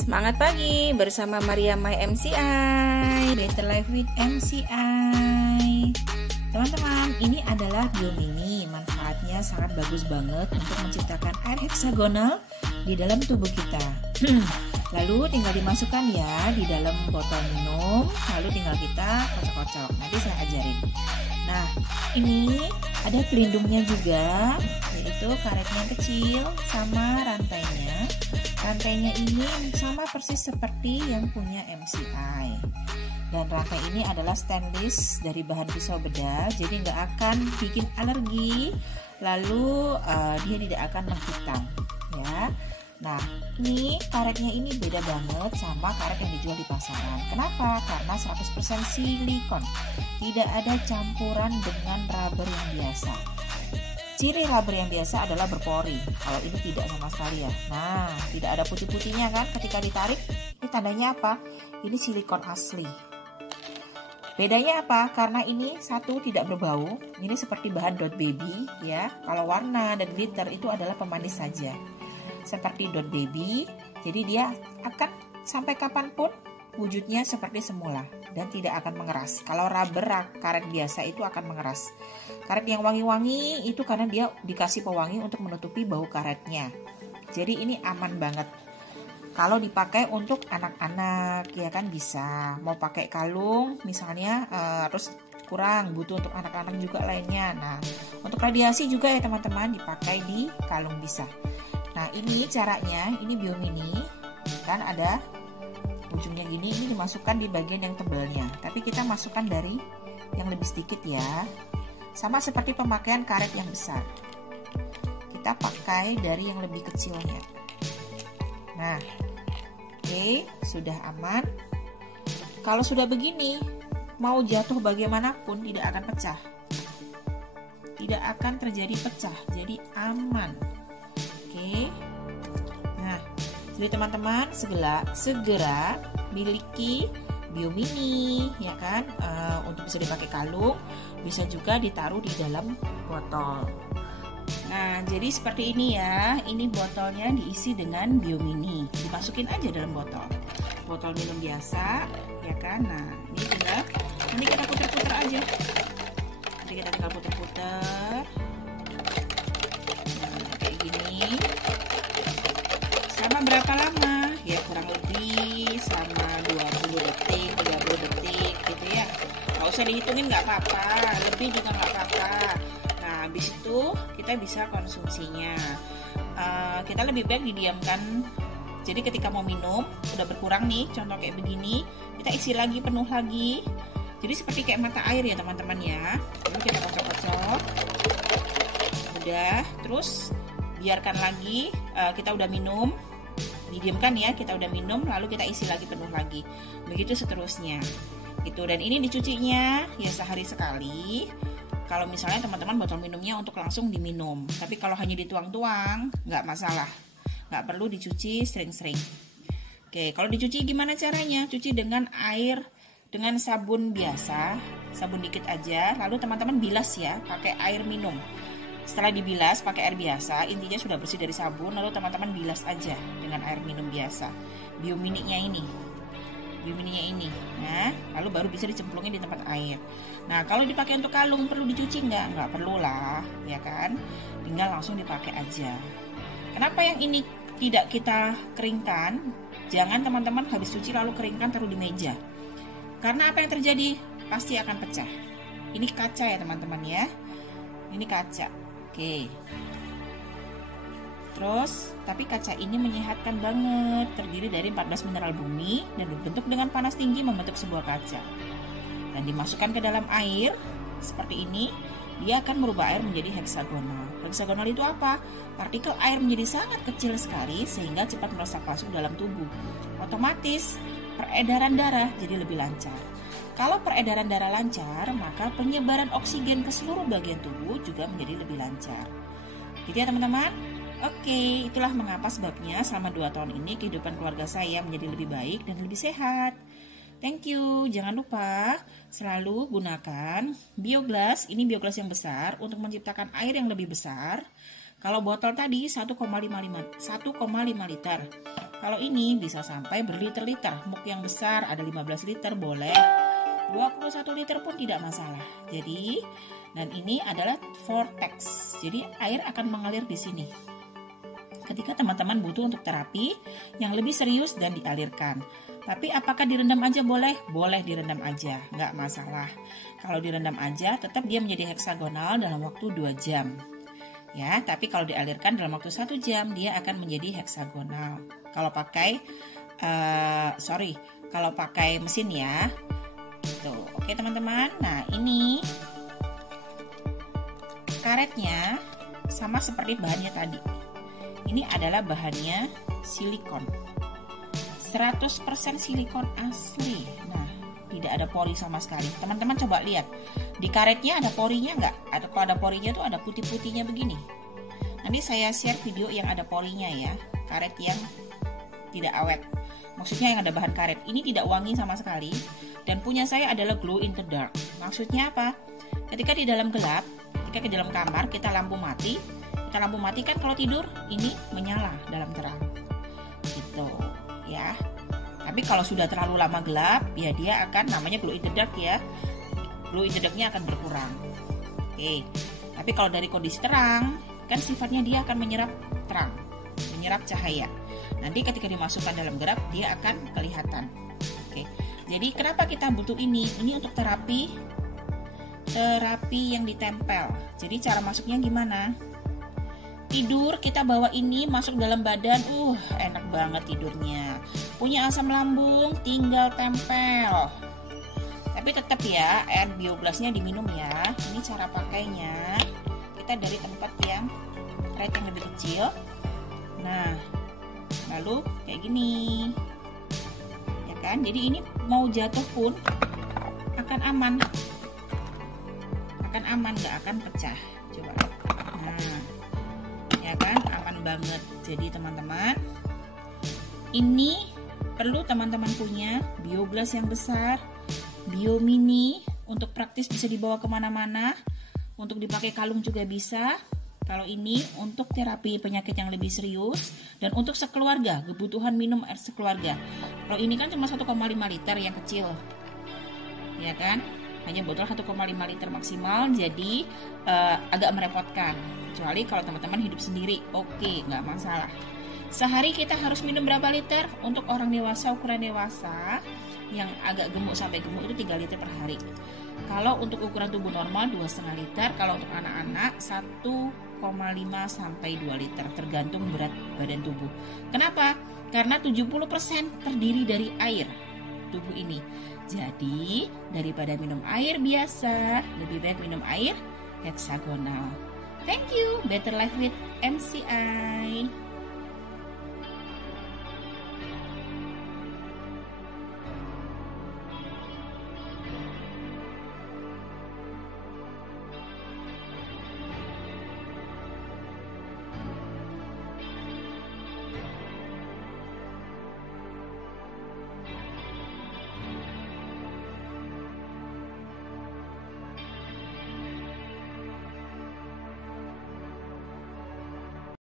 Semangat pagi bersama Maria My MCI, Better Life with MCI. Teman-teman, ini adalah biomini. Manfaatnya sangat bagus banget untuk menciptakan air heksagonal di dalam tubuh kita. Lalu tinggal dimasukkan ya di dalam botol minum, lalu tinggal kita kocok-kocok. Nanti saya ajarin. Nah, ini ada pelindungnya juga, yaitu karetnya kecil sama rantainya. Rantainya ini sama persis seperti yang punya MCI. Dan rantai ini adalah stainless dari bahan pisau bedah, jadi nggak akan bikin alergi. Lalu dia tidak akan menghitam, ya. Nah, ini karetnya ini beda banget sama karet yang dijual di pasaran. Kenapa? Karena 100% silikon. Tidak ada campuran dengan rubber yang biasa. Ciri rubber yang biasa adalah berpori. Kalau ini tidak sama sekali ya. Nah, tidak ada putih-putihnya kan ketika ditarik. Ini tandanya apa? Ini silikon asli. Bedanya apa? Karena ini satu tidak berbau. Ini seperti bahan dot baby ya. Kalau warna dan glitter itu adalah pemanis saja. Seperti dot baby, jadi dia akan sampai kapanpun wujudnya seperti semula dan tidak akan mengeras. Kalau rubber karet biasa itu akan mengeras. Karet yang wangi-wangi itu karena dia dikasih pewangi untuk menutupi bau karetnya. Jadi ini aman banget. Kalau dipakai untuk anak-anak ya kan bisa. Mau pakai kalung misalnya terus kurang butuh untuk anak-anak juga lainnya. Nah, untuk radiasi juga ya teman-teman dipakai di kalung bisa. Nah, ini caranya, ini biomini kan ada ujungnya gini, ini dimasukkan di bagian yang tebalnya. Tapi kita masukkan dari yang lebih sedikit ya. Sama seperti pemakaian karet yang besar. Kita pakai dari yang lebih kecilnya. Nah, oke, sudah aman. Kalau sudah begini, mau jatuh bagaimanapun tidak akan pecah. Tidak akan terjadi pecah, jadi aman. Oke. Nah, jadi teman-teman segera miliki biomini ya kan, untuk bisa dipakai kalung, bisa juga ditaruh di dalam botol. Nah, jadi seperti ini ya. Ini botolnya diisi dengan biomini. Dimasukin aja dalam botol. Botol minum biasa ya kan. Nah, ini tinggal nanti kita putar-putar aja. Nanti kita tinggal putar-putar. Sama berapa lama? Ya kurang lebih sama 20 detik, 30 detik gitu ya. Nggak usah dihitungin nggak apa-apa, lebih juga nggak apa-apa. Nah, habis itu kita bisa konsumsinya. Kita lebih baik didiamkan. Jadi ketika mau minum, udah berkurang nih, contoh kayak begini, kita isi lagi, penuh lagi. Jadi seperti kayak mata air ya teman-teman ya. Lalu kita kocok-kocok. Udah, terus biarkan lagi, kita udah minum, didiamkan ya, kita udah minum, lalu kita isi lagi, penuh lagi, begitu seterusnya itu. Dan ini dicucinya ya sehari sekali kalau misalnya teman-teman botol minumnya untuk langsung diminum. Tapi kalau hanya dituang-tuang nggak masalah, nggak perlu dicuci sering-sering. Oke, kalau dicuci gimana caranya? Cuci dengan air, dengan sabun biasa, sabun dikit aja, lalu teman-teman bilas ya pakai air minum. Setelah dibilas pakai air biasa, intinya sudah bersih dari sabun, lalu teman-teman bilas aja dengan air minum biasa. Biomininya ini. Nah, lalu baru bisa dicemplungin di tempat air. Nah, kalau dipakai untuk kalung perlu dicuci nggak? Nggak perlu lah, ya kan? Tinggal langsung dipakai aja. Kenapa yang ini tidak kita keringkan? Jangan teman-teman habis cuci lalu keringkan taruh di meja. Karena apa yang terjadi? Pasti akan pecah. Ini kaca ya teman-teman ya. Ini kaca. Oke. Terus, tapi kaca ini menyehatkan banget. Terdiri dari 14 mineral bumi dan berbentuk dengan panas tinggi membentuk sebuah kaca. Dan dimasukkan ke dalam air seperti ini, dia akan merubah air menjadi heksagonal. Heksagonal itu apa? Partikel air menjadi sangat kecil sekali sehingga cepat meresap masuk dalam tubuh. Otomatis peredaran darah jadi lebih lancar. Kalau peredaran darah lancar, maka penyebaran oksigen ke seluruh bagian tubuh juga menjadi lebih lancar. Gitu ya teman-teman? Oke, itulah mengapa sebabnya selama 2 tahun ini kehidupan keluarga saya menjadi lebih baik dan lebih sehat. Thank you. Jangan lupa selalu gunakan bioglas. Ini bioglas yang besar untuk menciptakan air yang lebih besar. Kalau botol tadi 1,5 liter. Kalau ini bisa sampai berliter-liter. Mug yang besar ada 15 liter boleh. 21 liter pun tidak masalah. Jadi, dan ini adalah vortex. Jadi air akan mengalir di sini. Ketika teman-teman butuh untuk terapi yang lebih serius dan dialirkan. Tapi apakah direndam aja boleh? Boleh direndam aja, nggak masalah. Kalau direndam aja, tetap dia menjadi heksagonal dalam waktu 2 jam. Ya, tapi kalau dialirkan dalam waktu 1 jam, dia akan menjadi heksagonal. Kalau pakai, kalau pakai mesin ya. Tuh, oke teman-teman. Nah, ini karetnya sama seperti bahannya tadi. Ini adalah bahannya silikon. 100% silikon asli. Nah, tidak ada pori sama sekali. Teman-teman coba lihat. Di karetnya ada porinya nggak? Kalau ada porinya tuh ada putih-putihnya begini. Nanti saya share video yang ada porinya ya. Karet yang tidak awet. Maksudnya yang ada bahan karet. Ini tidak wangi sama sekali. Dan punya saya adalah glow in the dark. Maksudnya apa? Ketika di dalam gelap, ketika di dalam kamar kita lampu mati. Kita lampu mati kan kalau tidur ini menyala dalam terang. Gitu ya. Tapi kalau sudah terlalu lama gelap, ya dia akan namanya glow in the dark ya. Glow in the darknya akan berkurang. Oke. Tapi kalau dari kondisi terang, kan sifatnya dia akan menyerap terang, menyerap cahaya. Nanti ketika dimasukkan dalam gelap, dia akan kelihatan. Oke. Jadi kenapa kita butuh ini? Ini untuk terapi yang ditempel. Jadi cara masuknya gimana? Tidur kita bawa ini masuk dalam badan, enak banget tidurnya. Punya asam lambung, tinggal tempel. Tapi tetap ya, air bioglasnya diminum ya. Ini cara pakainya. Kita dari tempat yang karet yang lebih kecil. Nah, lalu kayak gini, ya kan? Jadi ini mau jatuh pun akan aman, nggak akan pecah. Coba. Nah. Ya kan, aman banget. Jadi teman-teman, ini perlu teman-teman punya bioglas yang besar, bio mini, untuk praktis bisa dibawa kemana-mana, untuk dipakai kalung juga bisa. Kalau ini untuk terapi penyakit yang lebih serius dan untuk sekeluarga, kebutuhan minum air sekeluarga. Kalau ini kan cuma 1,5 liter yang kecil, ya kan? Hanya botol 1,5 liter maksimal, jadi agak merepotkan. Kecuali kalau teman-teman hidup sendiri, oke, nggak masalah. Sehari kita harus minum berapa liter? Untuk orang dewasa, ukuran dewasa, yang agak gemuk sampai gemuk itu 3 liter per hari. Kalau untuk ukuran tubuh normal 2,5 liter, kalau untuk anak-anak 1,5 sampai 2 liter, tergantung berat badan tubuh. Kenapa? Karena 70% terdiri dari air tubuh ini. Jadi, daripada minum air biasa, lebih baik minum air heksagonal. Thank you, Better Life with MCI.